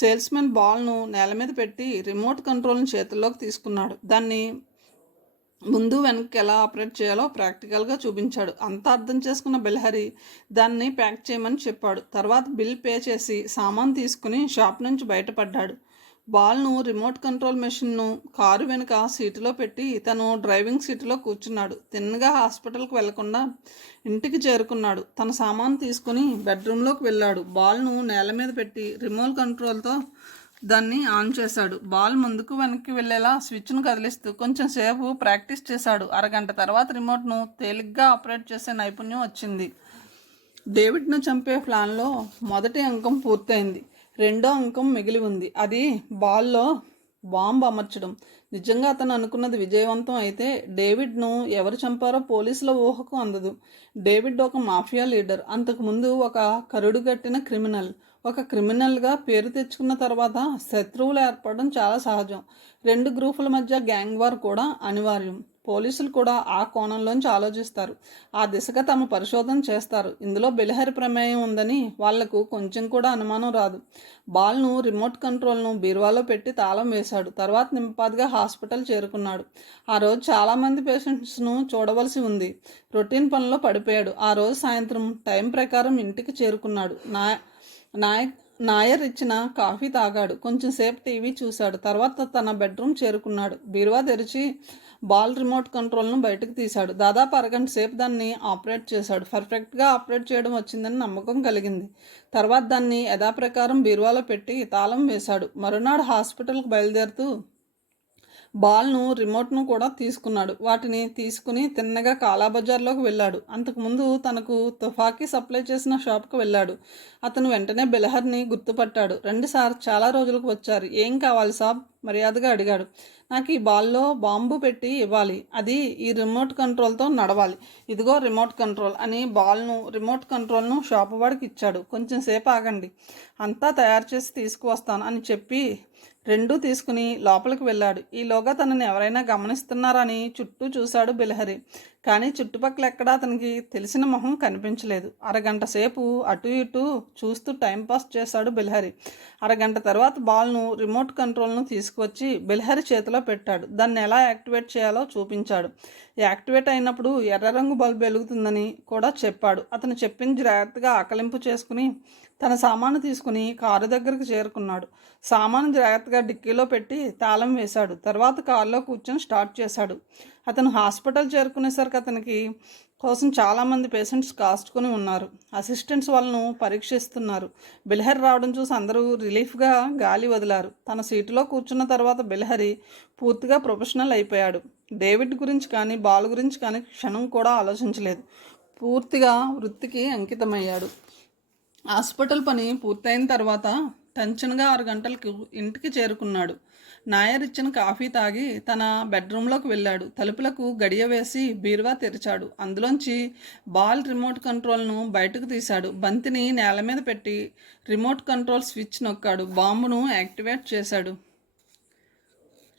సేల్స్మెన్ బాల్ను నేల మీద పెట్టి రిమోట్ కంట్రోల్ని చేతుల్లోకి తీసుకున్నాడు. దాన్ని ముందు వెనక్కి ఎలా ఆపరేట్ చేయాలో ప్రాక్టికల్గా చూపించాడు. అంతా అర్థం చేసుకున్న బెల్హరి దాన్ని ప్యాక్ చేయమని చెప్పాడు. తర్వాత బిల్ పే చేసి సామాన్ తీసుకుని షాప్ నుంచి బయటపడ్డాడు. బాల్ను రిమోట్ కంట్రోల్ మెషిన్ను కారు వెనుక సీటులో పెట్టి తను డ్రైవింగ్ సీటులో కూర్చున్నాడు. తిన్నగా హాస్పిటల్కి వెళ్లకుండా ఇంటికి చేరుకున్నాడు. తన సామాను తీసుకుని బెడ్రూమ్లోకి వెళ్ళాడు. బాల్ను నేల మీద పెట్టి రిమోట్ కంట్రోల్తో దాన్ని ఆన్ చేశాడు. బాల్ ముందుకు వెనక్కి వెళ్ళేలా స్విచ్ను కదిలిస్తూ కొంచెం సేపు ప్రాక్టీస్ చేశాడు. అరగంట తర్వాత రిమోట్ను తేలిగ్గా ఆపరేట్ చేసే నైపుణ్యం వచ్చింది. డేవిడ్ను చంపే ప్లాన్లో మొదటి అంకం పూర్తయింది. రెండో అంకం మిగిలి ఉంది. అది బాల్లో బాంబు అమర్చడం. నిజంగా అతను అనుకున్నది విజయవంతం అయితే డేవిడ్ను ఎవరు చంపారో పోలీసుల ఊహకు అందదు. డేవిడ్ ఒక మాఫియా లీడర్, అంతకుముందు ఒక కరుడుగట్టిన క్రిమినల్. ఒక క్రిమినల్గా పేరు తెచ్చుకున్న తర్వాత శత్రువులు ఏర్పడడం చాలా సహజం. రెండు గ్రూపుల మధ్య గ్యాంగ్ వార్ కూడా అనివార్యం. పోలీసులు కూడా ఆ కోణంలోంచి ఆలోచిస్తారు. ఆ దిశగా తమ పరిశోధన చేస్తారు. ఇందులో బెలెహరి ప్రమేయం ఉందని వాళ్లకు కొంచెం కూడా అనుమానం రాదు. బాల్ను రిమోట్ కంట్రోల్ను బీరువాలో పెట్టి తాళం వేశాడు. తర్వాత నింపాదిగా హాస్పిటల్ చేరుకున్నాడు. ఆ రోజు చాలామంది పేషెంట్స్ను చూడవలసి ఉంది. రొటీన్ పనిలో పడిపోయాడు. ఆ రోజు సాయంత్రం టైం ప్రకారం ఇంటికి చేరుకున్నాడు. నాయర్ ఇచ్చిన కాఫీ తాగాడు. కొంచెం సేపు టీవీ చూశాడు. తర్వాత తన బెడ్రూమ్ చేరుకున్నాడు. బీరువా తెరిచి బాల్ రిమోట్ కంట్రోల్ను బయటకు తీశాడు. దాదాపు అరగంట సేపు దాన్ని ఆపరేట్ చేశాడు. పర్ఫెక్ట్గా ఆపరేట్ చేయడం వచ్చిందని నమ్మకం కలిగింది. తర్వాత దాన్ని యథాప్రకారం బీరువాలో పెట్టి తాళం వేశాడు. మరునాడు హాస్పిటల్కి బయలుదేరుతూ బాల్ను రిమోట్ను కూడా తీసుకున్నాడు. వాటిని తీసుకుని తిన్నగా కాలాబజార్లోకి వెళ్ళాడు. అంతకుముందు తనకు తుపాకీ సప్లై చేసిన షాప్కి వెళ్ళాడు. అతను వెంటనే బెలెహర్ని గుర్తుపట్టాడు. రండి సార్, చాలా రోజులకు వచ్చారు. ఏం కావాలి సాబ్ మర్యాదగా అడిగాడు. నాకు ఈ బాల్లో బాంబు పెట్టి ఇవ్వాలి. అది ఈ రిమోట్ కంట్రోల్తో నడవాలి. ఇదిగో రిమోట్ కంట్రోల్ అని రిమోట్ కంట్రోల్ను షాపు వాడికి ఇచ్చాడు. కొంచెం సేపు ఆగండి, అంతా తయారు చేసి తీసుకువస్తాను అని చెప్పి రెండూ తీసుకుని లోపలికి వెళ్ళాడు. ఈలోగా తనని ఎవరైనా గమనిస్తున్నారని చుట్టూ చూశాడు బెలెహరి. కానీ చుట్టుపక్కల ఎక్కడా అతనికి తెలిసిన మొహం కనిపించలేదు. అరగంట సేపు అటు ఇటు చూస్తూ టైంపాస్ చేశాడు బెలెహరి. అరగంట తర్వాత బాల్ను రిమోట్ కంట్రోల్ను తీసుకువచ్చి బెలెహరి చేతిలో పెట్టాడు. దాన్ని ఎలా యాక్టివేట్ చేయాలో చూపించాడు. యాక్టివేట్ అయినప్పుడు ఎర్ర రంగు బల్బు వెలుగుతుందని కూడా చెప్పాడు. అతను చెప్పింది జాగ్రత్తగా ఆకలింపు చేసుకుని తన సామాను తీసుకుని కారు దగ్గరకు చేరుకున్నాడు. సామాను జాగ్రత్తగా డిక్కీలో పెట్టి తాళం వేశాడు. తర్వాత కారులో కూర్చొని స్టార్ట్ చేశాడు. అతను హాస్పిటల్ చేరుకునేసరికి అతనికి కోసం చాలామంది పేషెంట్స్ కాచుకొని ఉన్నారు. అసిస్టెంట్స్ వాళ్ళను పరీక్షిస్తున్నారు. బెలెహరి రావడం చూసి అందరూ రిలీఫ్గా గాలి వదిలారు. తన సీటులో కూర్చున్న తర్వాత బెలెహరి పూర్తిగా ప్రొఫెషనల్ అయిపోయాడు. డేవిడ్ గురించి కానీ బాల్ గురించి కానీ క్షణం కూడా ఆలోచించలేదు. పూర్తిగా వృత్తికి అంకితమయ్యాడు. హాస్పిటల్ పని పూర్తయిన తర్వాత టెన్షన్గా 6 గంటలకు ఇంటికి చేరుకున్నాడు. నాయర్ ఇచ్చిన కాఫీ తాగి తన బెడ్రూమ్లోకి వెళ్ళాడు. తలుపులకు గడియ వేసి బీరువా తెరిచాడు. అందులోంచి బాల్ రిమోట్ కంట్రోల్ను బయటకు తీశాడు. బంతిని నేల మీద పెట్టి రిమోట్ కంట్రోల్ స్విచ్ నొక్కాడు. బాంబును యాక్టివేట్ చేశాడు.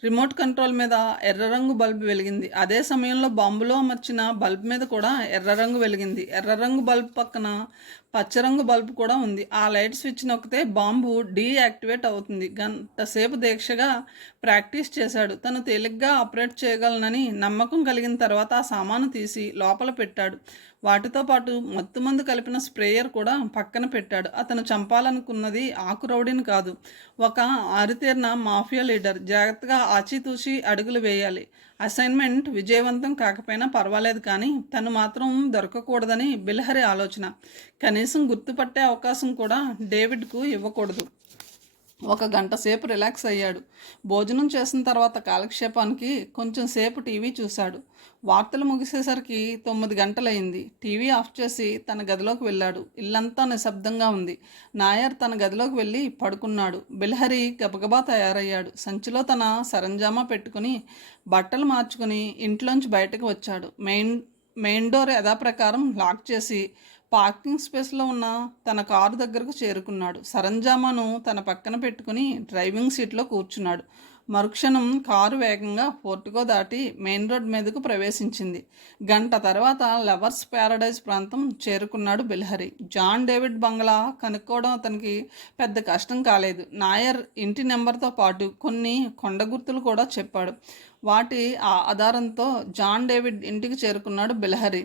రిమోట్ కంట్రోల్ మీద ఎర్ర రంగు బల్బు వెలిగింది. అదే సమయంలో బాంబులో అమర్చిన బల్బు మీద కూడా ఎర్ర రంగు వెలిగింది. ఎర్ర రంగు బల్బు పక్కన పచ్చరంగు బల్బు కూడా ఉంది. ఆ లైట్ స్విచ్ నొక్కితే బాంబు డీయాక్టివేట్ అవుతుంది. గంటసేపు దీక్షగా ప్రాక్టీస్ చేశాడు. తను తేలిగ్గా ఆపరేట్ చేయగలనని నమ్మకం కలిగిన తర్వాత ఆ సామాను తీసి లోపల పెట్టాడు. వాటితో పాటు మత్తుమందు కలిపిన స్ప్రేయర్ కూడా పక్కన పెట్టాడు. అతను చంపాలనుకున్నది ఆకు రౌడీని కాదు, ఒక ఆరితేరిన మాఫియా లీడర్. జాగ్రత్తగా ఆచితూచి అడుగులు వేయాలి. అసైన్మెంట్ విజయవంతం కాకపోయినా పర్వాలేదు, కానీ తను మాత్రం దొరకకూడదని బెలెహరి ఆలోచన. కనీసం గుర్తుపట్టే అవకాశం కూడా డేవిడ్కు ఇవ్వకూడదు. ఒక గంట సేపు రిలాక్స్ అయ్యాడు. భోజనం చేసిన తర్వాత కాలక్షేపానికి కొంచెం సేపు టీవీ చూశాడు. వార్తలు ముగిసేసరికి 9 గంటలయింది. టీవీ ఆఫ్ చేసి తన గదిలోకి వెళ్ళాడు. ఇల్లంతా నిశ్శబ్దంగా ఉంది. నాయర్ తన గదిలోకి వెళ్ళి పడుకున్నాడు. బిల్హరి గబగబా తయారయ్యాడు. సంచిలో తన సరంజామా పెట్టుకుని బట్టలు మార్చుకుని ఇంట్లోంచి బయటకు వచ్చాడు. మెయిన్ డోర్ యథాప్రకారం లాక్ చేసి పార్కింగ్ స్పేస్లో ఉన్న తన కారు దగ్గరకు చేరుకున్నాడు. సరంజామాను తన పక్కన పెట్టుకుని డ్రైవింగ్ సీట్లో కూర్చున్నాడు. మరుక్షణం కారు వేగంగా పోర్టుగో దాటి మెయిన్ రోడ్ మీదకు ప్రవేశించింది. గంట తర్వాత లవర్స్ ప్యారడైజ్ ప్రాంతం చేరుకున్నాడు బిల్హరి. జాన్ డేవిడ్ బంగ్లా కనుక్కోవడం అతనికి పెద్ద కష్టం కాలేదు. నాయర్ ఇంటి నెంబర్తో పాటు కొన్ని కొండ గుర్తులు కూడా చెప్పాడు. వాటి ఆధారంతో జాన్ డేవిడ్ ఇంటికి చేరుకున్నాడు బిల్హరి.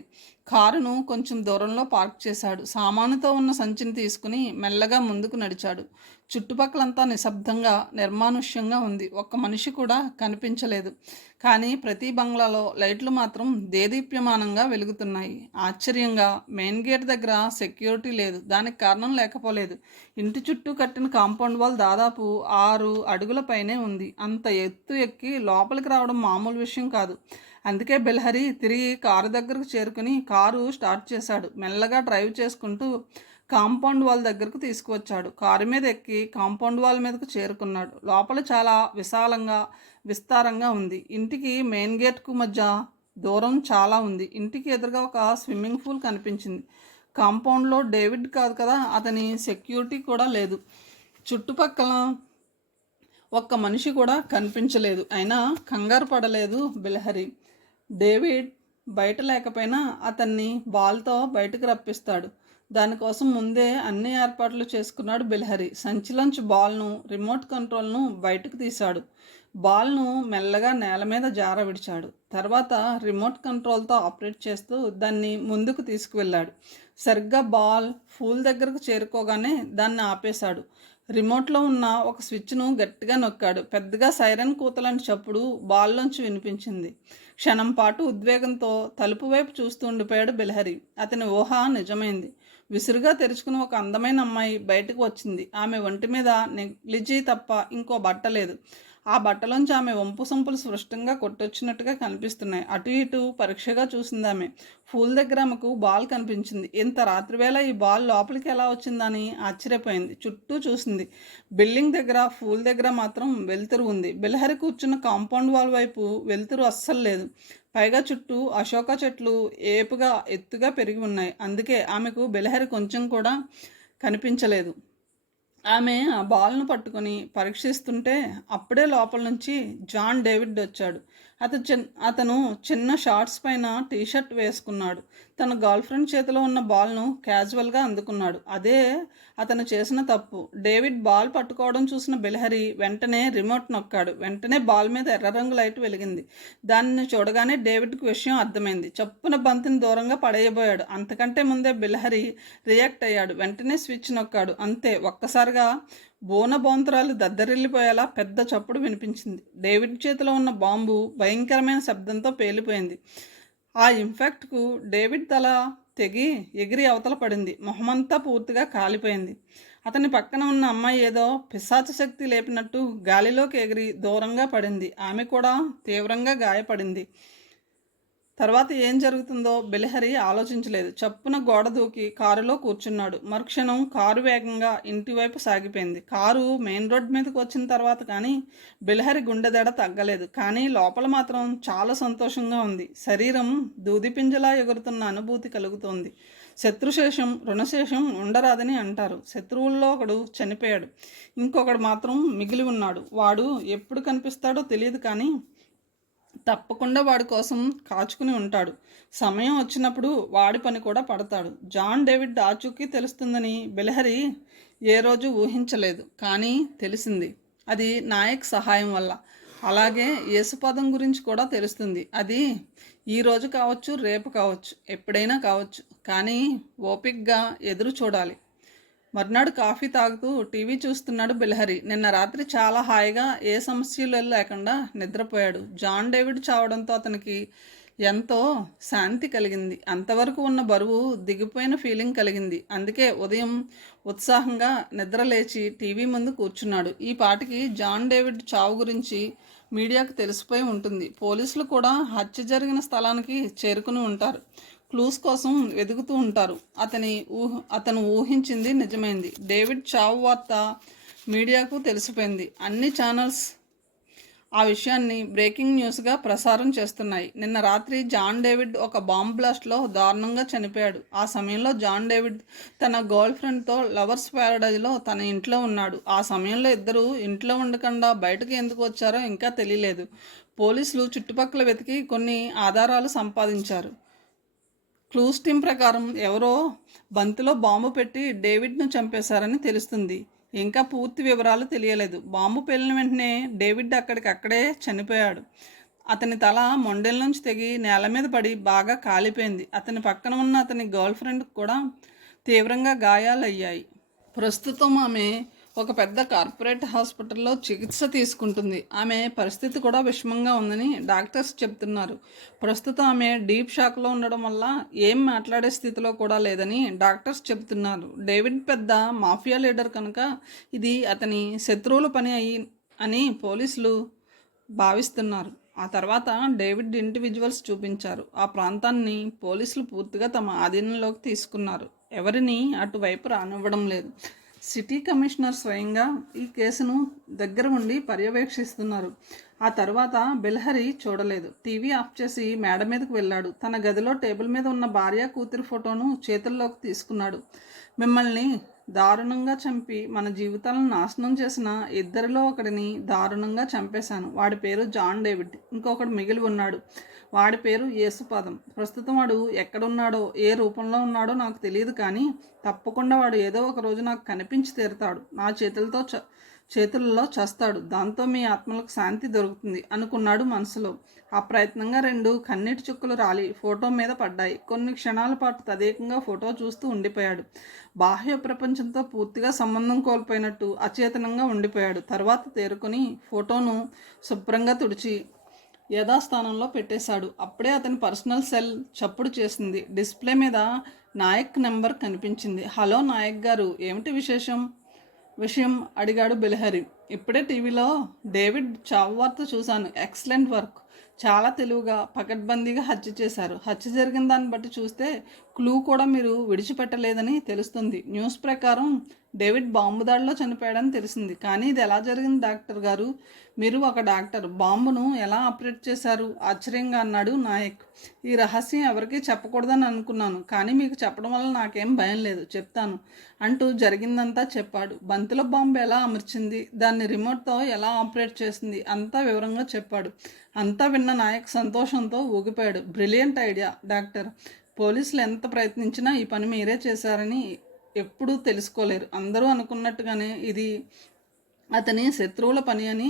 కారును కొంచెం దూరంలో పార్క్ చేశాడు. సామానుతో ఉన్న సంచిని తీసుకుని మెల్లగా ముందుకు నడిచాడు. చుట్టుపక్కలంతా నిశ్శబ్దంగా నిర్మానుష్యంగా ఉంది. ఒక్క మనిషి కూడా కనిపించలేదు. కానీ ప్రతి బంగ్లాలో లైట్లు మాత్రం దేదీప్యమానంగా వెలుగుతున్నాయి. ఆశ్చర్యంగా మెయిన్ గేట్ దగ్గర సెక్యూరిటీ లేదు. దానికి కారణం లేకపోలేదు. ఇంటి చుట్టూ కట్టిన కాంపౌండ్ వాల్ దాదాపు 6 అడుగుల పైనే ఉంది. అంత ఎత్తు ఎక్కి లోపలికి రావడం మామూలు విషయం కాదు. అందుకే బిల్హరి తిరిగి కారు దగ్గరకు చేరుకుని కారు స్టార్ట్ చేశాడు. మెల్లగా డ్రైవ్ చేసుకుంటూ కాంపౌండ్ వాల్ దగ్గరకు తీసుకువచ్చాడు. కారు మీద ఎక్కి కాంపౌండ్ వాల్ మీదకు చేరుకున్నాడు. లోపల చాలా విస్తారంగా ఉంది. ఇంటికి మెయిన్ గేట్కు మధ్య దూరం చాలా ఉంది. ఇంటికి ఎదురుగా ఒక స్విమ్మింగ్ పూల్ కనిపించింది. కాంపౌండ్లో డేవిడ్ కాదు కదా, అతని సెక్యూరిటీ కూడా లేదు. చుట్టుపక్కల ఒక్క మనిషి కూడా కనిపించలేదు. అయినా కంగారు పడలేదు బిల్హరి. డేవిడ్ బయట లేకపోయినా అతన్ని బాల్తో బయటకు రప్పిస్తాడు. దానికోసం ముందే అన్ని ఏర్పాట్లు చేసుకున్నాడు బిల్హరి. సంచిలోంచి బాల్ను, రిమోట్ కంట్రోల్ను బయటకు తీశాడు. బాల్ను మెల్లగా నేల మీద జార విడిచాడు. తర్వాత రిమోట్ కంట్రోల్తో ఆపరేట్ చేస్తూ దాన్ని ముందుకు తీసుకువెళ్ళాడు. సరిగ్గా బాల్ పూల్ దగ్గరకు చేరుకోగానే దాన్ని ఆపేశాడు. రిమోట్లో ఉన్న ఒక స్విచ్ను గట్టిగా నొక్కాడు. పెద్దగా సైరన్ కూతలాంటి చప్పుడు బాల్లోంచి వినిపించింది. క్షణం పాటు ఉద్వేగంతో తలుపు వైపు చూస్తూ ఉండిపోయాడు బిల్హరి. అతని ఊహ నిజమైంది. విసురుగా తెరుచుకుని ఒక అందమైన అమ్మాయి బయటకు వచ్చింది. ఆమె ఒంటి మీద నెగ్లిజీ తప్ప ఇంకో బట్ట లేదు. ఆ బట్టలోంచి ఆమె వంపు సొంపులు స్పష్టంగా కొట్టొచ్చినట్టుగా కనిపిస్తున్నాయి. అటు ఇటు పరీక్షగా చూసింది ఆమె. పూల్ దగ్గర ఆమెకు బాల్ కనిపించింది. ఇంత రాత్రివేళ ఈ బాల్ లోపలికి ఎలా వచ్చిందని ఆశ్చర్యపోయింది. చుట్టూ చూసింది. బిల్డింగ్ దగ్గర, పూల్ దగ్గర మాత్రం వెలుతురు ఉంది. బిల్హరి కూర్చున్న కాంపౌండ్ వాల్ వైపు వెలుతురు అస్సలు లేదు. పైగా చుట్టూ అశోక చెట్లు ఎత్తుగా పెరిగి ఉన్నాయి. అందుకే ఆమెకు బిల్హరి కొంచెం కూడా కనిపించలేదు. ఆమె ఆ బాల్ను పట్టుకొని పరీక్షిస్తుంటే అప్పుడే లోపల నుంచి జాన్ డేవిడ్ వచ్చాడు. అతను చిన్న షార్ట్స్ పైన టీషర్ట్ వేసుకున్నాడు. తన గర్ల్ ఫ్రెండ్ చేతిలో ఉన్న బాల్ను క్యాజువల్గా అందుకున్నాడు. అదే అతను చేసిన తప్పు. డేవిడ్ బాల్ పట్టుకోవడం చూసిన బిల్హరి వెంటనే రిమోట్ నొక్కాడు. వెంటనే బాల్ మీద ఎర్ర రంగు లైట్ వెలిగింది. దానిని చూడగానే డేవిడ్కి విషయం అర్థమైంది. చప్పున బంతిని దూరంగా పడేయబోయాడు. అంతకంటే ముందే బిల్హరి రియాక్ట్ అయ్యాడు. వెంటనే స్విచ్ నొక్కాడు. అంతే, ఒక్కసారిగా బోనబోంతరాలు దద్దరిల్లిపోయేలా పెద్ద చప్పుడు వినిపించింది. డేవిడ్ చేతిలో ఉన్న బాంబు భయంకరమైన శబ్దంతో పేలిపోయింది. ఆ ఇంపాక్ట్కు డేవిడ్ తల తెగి ఎగిరి అవతల పడింది. మొహమంతా పూర్తిగా కాలిపోయింది. అతని పక్కన ఉన్న అమ్మాయి ఏదో పిశాచ శక్తి లేపినట్టు గాలిలోకి ఎగిరి దూరంగా పడింది. ఆమె కూడా తీవ్రంగా గాయపడింది. తర్వాత ఏం జరుగుతుందో బిల్హరి ఆలోచించలేదు. చప్పున గోడ దూకి కారులో కూర్చున్నాడు. మరుక్షణం కారు వేగంగా ఇంటివైపు సాగిపోయింది. కారు మెయిన్ రోడ్ మీదకి వచ్చిన తర్వాత కానీ బిల్హరి గుండెదడ తగ్గలేదు. కానీ లోపల మాత్రం చాలా సంతోషంగా ఉంది. శరీరం దూదిపింజలా ఎగురుతున్న అనుభూతి కలుగుతోంది. శత్రుశేషం రుణశేషం ఉండరాదని అంటారు. శత్రువుల్లో ఒకడు చనిపోయాడు, ఇంకొకడు మాత్రం మిగిలి ఉన్నాడు. వాడు ఎప్పుడు కనిపిస్తాడో తెలియదు, కానీ తప్పకుండా వాడి కోసం కాచుకుని ఉంటాడు. సమయం వచ్చినప్పుడు వాడి పని కూడా పడతాడు. జాన్ డేవిడ్ ఆచూకీ తెలుస్తుందని బిల్హరి ఏ రోజు ఊహించలేదు, కానీ తెలిసింది. అది నాయక్ సహాయం వల్ల. అలాగే యేసుపాదం గురించి కూడా తెలుస్తుంది. అది ఈరోజు కావచ్చు, రేపు కావచ్చు, ఎప్పుడైనా కావచ్చు, కానీ ఓపిక్గా ఎదురు చూడాలి. మర్నాడు కాఫీ తాగుతూ టీవీ చూస్తున్నాడు బిల్హరి. నిన్న రాత్రి చాలా హాయిగా ఏ సమస్యలు లేకుండా నిద్రపోయాడు. జాన్ డేవిడ్ చావడంతో అతనికి ఎంతో శాంతి కలిగింది. అంతవరకు ఉన్న బరువు దిగిపోయిన ఫీలింగ్ కలిగింది. అందుకే ఉదయం ఉత్సాహంగా నిద్రలేచి టీవీ ముందు కూర్చున్నాడు. ఈ పాటికి జాన్ డేవిడ్ చావు గురించి మీడియాకు తెలిసిపోయి ఉంటుంది. పోలీసులు కూడా హత్య జరిగిన స్థలానికి చేరుకుని ఉంటారు. క్లూస్ కోసం వెతుకుతూ ఉంటారు. అతను ఊహించింది నిజమైంది. డేవిడ్ చావు వార్త మీడియాకు తెలిసిపోయింది. అన్ని ఛానల్స్ ఆ విషయాన్ని బ్రేకింగ్ న్యూస్గా ప్రసారం చేస్తున్నాయి. నిన్న రాత్రి జాన్ డేవిడ్ ఒక బాంబ్ బ్లాస్ట్లో దారుణంగా చనిపోయాడు. ఆ సమయంలో జాన్ డేవిడ్ తన గర్ల్ ఫ్రెండ్తో లవర్స్ ప్యారడైజ్లో తన ఇంట్లో ఉన్నాడు. ఆ సమయంలో ఇద్దరు ఇంట్లో ఉండకుండా బయటకు ఎందుకు వచ్చారో ఇంకా తెలియలేదు. పోలీసులు చుట్టుపక్కల వెతికి కొన్ని ఆధారాలు సంపాదించారు. క్లూస్ టీం ప్రకారం ఎవరో బంతిలో బాంబు పెట్టి డేవిడ్ను చంపేశారని తెలుస్తుంది. ఇంకా పూర్తి వివరాలు తెలియలేదు. బాంబు పేలిన వెంటనే డేవిడ్ అక్కడికక్కడే చనిపోయాడు. అతని తల మొండెల నుంచి తెగి నేల మీద పడి బాగా కాలిపోయింది. అతని పక్కన ఉన్న అతని గర్ల్ ఫ్రెండ్కి కూడా తీవ్రంగా గాయాలయ్యాయి. ప్రస్తుతం ఆమె ఒక పెద్ద కార్పొరేట్ హాస్పిటల్లో చికిత్స తీసుకుంటుంది. ఆమె పరిస్థితి కూడా విషమంగా ఉందని డాక్టర్స్ చెప్తున్నారు. ప్రస్తుతం ఆమె డీప్ షాక్లో ఉండడం వల్ల ఏం మాట్లాడే స్థితిలో కూడా లేదని డాక్టర్స్ చెప్తున్నారు. డేవిడ్ పెద్ద మాఫియా లీడర్ కనుక ఇది అతని శత్రువుల పని అని పోలీసులు భావిస్తున్నారు. ఆ తర్వాత డేవిడ్ ఇండివిజువల్స్ చూపించారు. ఆ ప్రాంతాన్ని పోలీసులు పూర్తిగా తమ ఆధీనంలోకి తీసుకున్నారు. ఎవరిని అటువైపు రానివ్వడం లేదు. సిటీ కమిషనర్ స్వయంగా ఈ కేసును దగ్గర ఉండి పర్యవేక్షిస్తున్నారు. ఆ తర్వాత బెల్హరి చూడలేదు. టీవీ ఆఫ్ చేసి మేడ మీదకు వెళ్ళాడు. తన గదిలో టేబుల్ మీద ఉన్న భార్య కూతురి ఫోటోను చేతుల్లోకి తీసుకున్నాడు. మిమ్మల్ని దారుణంగా చంపి మన జీవితాలను నాశనం చేసిన ఇద్దరిలో ఒకడిని దారుణంగా చంపేశాను. వాడి పేరు జాన్ డేవిడ్. ఇంకొకడు మిగిలి ఉన్నాడు. వాడి పేరు యేసుపాదం. ప్రస్తుతం వాడు ఎక్కడున్నాడో ఏ రూపంలో ఉన్నాడో నాకు తెలియదు, కానీ తప్పకుండా వాడు ఏదో ఒక రోజు నాకు కనిపించి తీరుతాడు. నా చేతుల్లో చస్తాడు. దాంతో మీ ఆత్మలకు శాంతి దొరుకుతుంది అనుకున్నాడు మనసులో. అప్రయత్నంగా 2 కన్నీటి చుక్కలు రాలి ఫోటో మీద పడ్డాయి. కొన్ని క్షణాల పాటు తదేకంగా ఫోటో చూస్తూ ఉండిపోయాడు. బాహ్య ప్రపంచంతో పూర్తిగా సంబంధం కోల్పోయినట్టు అచేతనంగా ఉండిపోయాడు. తర్వాత తేరుకొని ఫోటోను శుభ్రంగా తుడిచి యథాస్థానంలో పెట్టేశాడు. అప్పుడే అతని పర్సనల్ సెల్ చప్పుడు చేసింది. డిస్ప్లే మీద నాయక్ నెంబర్ కనిపించింది. హలో నాయక్ గారు, ఏమిటి విషయం అడిగాడు బెల్హరి. ఇప్పుడే టీవీలో డేవిడ్ చావు వార్త చూశాను. Excellent work. చాలా తెలివిగా పకడ్బందీగా హత్య చేశారు. హత్య జరిగిన దాన్ని బట్టి చూస్తే క్లూ కూడా మీరు విడిచిపెట్టలేదని తెలుస్తుంది. న్యూస్ ప్రకారం డేవిడ్ బాంబు దాడిలో చనిపోయాడని తెలిసింది. కానీ ఇది ఎలా జరిగింది డాక్టర్ గారు? మీరు ఒక డాక్టర్, బాంబును ఎలా ఆపరేట్ చేశారు? ఆశ్చర్యంగా అన్నాడు నాయక్. ఈ రహస్యం ఎవరికీ చెప్పకూడదని అనుకున్నాను, కానీ మీకు చెప్పడం వల్ల నాకేం భయం లేదు, చెప్తాను అంటూ జరిగిందంతా చెప్పాడు. బంతిలో బాంబు ఎలా అమర్చింది, దాన్ని రిమోట్తో ఎలా ఆపరేట్ చేసింది, అంతా వివరంగా చెప్పాడు. అంతా విన్న నాయక్ సంతోషంతో ఊగిపోయాడు. Brilliant idea doctor. పోలీసులు ఎంత ప్రయత్నించినా ఈ పని మీరే చేశారని ఎప్పుడూ తెలుసుకోలేరు. అందరూ అనుకున్నట్టుగానే ఇది అతని శత్రువుల పని అని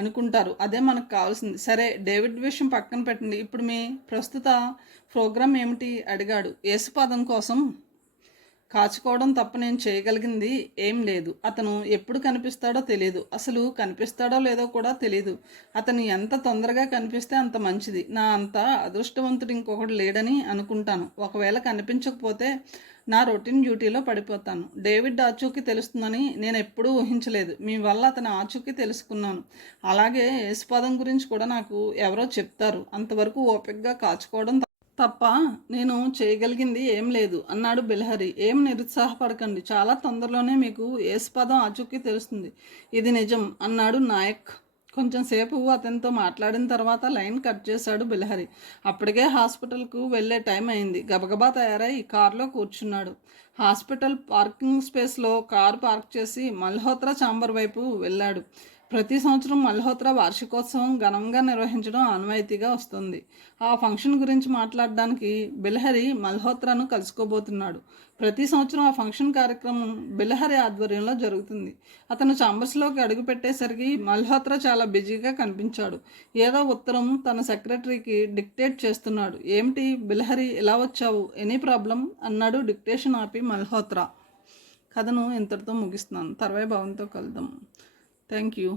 అనుకుంటారు. అదే మనకు కావాల్సింది. సరే, డేవిడ్ విషయం పక్కన పెట్టండి. ఇప్పుడు మీ ప్రస్తుత ప్రోగ్రాం ఏమిటి అడిగాడు. యేసుపాదం కోసం కాచుకోవడం తప్ప నేను చేయగలిగింది ఏం లేదు. అతను ఎప్పుడు కనిపిస్తాడో తెలియదు. అసలు కనిపిస్తాడో లేదో కూడా తెలియదు. అతను ఎంత తొందరగా కనిపిస్తే అంత మంచిది. నా అంత అదృష్టవంతుడు ఇంకొకటి లేడని అనుకుంటాను. ఒకవేళ కనిపించకపోతే నా రొటీన్ డ్యూటీలో పడిపోతాను. డేవిడ్ ఆచూకీ తెలుస్తుందని నేను ఎప్పుడూ ఊహించలేదు. మీ వల్ల అతని ఆచూకీ తెలుసుకున్నాను. అలాగే యేసుపాదం గురించి కూడా నాకు ఎవరో చెప్తారు. అంతవరకు ఓపికగా కాచుకోవడం తప్ప నేను చేయగలిగింది ఏం లేదు అన్నాడు బెల్హరి. ఏం నిరుత్సాహపడకండి, చాలా తొందరలోనే మీకు యేసుపాదం ఆచూకీ తెలుస్తుంది. ఇది నిజం అన్నాడు నాయక్. కొంచెం సేపు అతనితో మాట్లాడిన తర్వాత లైన్ కట్ చేశాడు బెల్హరి. అప్పటికే హాస్పిటల్కు వెళ్ళే టైం అయింది. గబగబా తయారై కారులో కూర్చున్నాడు. హాస్పిటల్ పార్కింగ్ స్పేస్లో కారు పార్క్ చేసి మల్హోత్రా ఛాంబర్ వైపు వెళ్ళాడు. ప్రతి సంవత్సరం మల్హోత్రా వార్షికోత్సవం ఘనంగా నిర్వహించడం ఆనవాయితీగా వస్తుంది. ఆ ఫంక్షన్ గురించి మాట్లాడడానికి బెల్హరి మల్హోత్రాను కలుసుకోబోతున్నాడు. ప్రతి సంవత్సరం ఆ ఫంక్షన్ కార్యక్రమం బెల్హరి ఆధ్వర్యంలో జరుగుతుంది. అతను ఛాంబర్స్లోకి అడుగుపెట్టేసరికి మల్హోత్రా చాలా బిజీగా కనిపించాడు. ఏదో ఉత్తరం తన సెక్రటరీకి డిక్టేట్ చేస్తున్నాడు. ఏమిటి బెల్హరి, ఇలా వచ్చావు? ఎనీ ప్రాబ్లం అన్నాడు డిక్టేషన్ ఆపి మల్హోత్రా. కథను ఇంతటితో ముగిస్తున్నాను. తర్వాయి భావంతో కలుద్దాం. Thank you.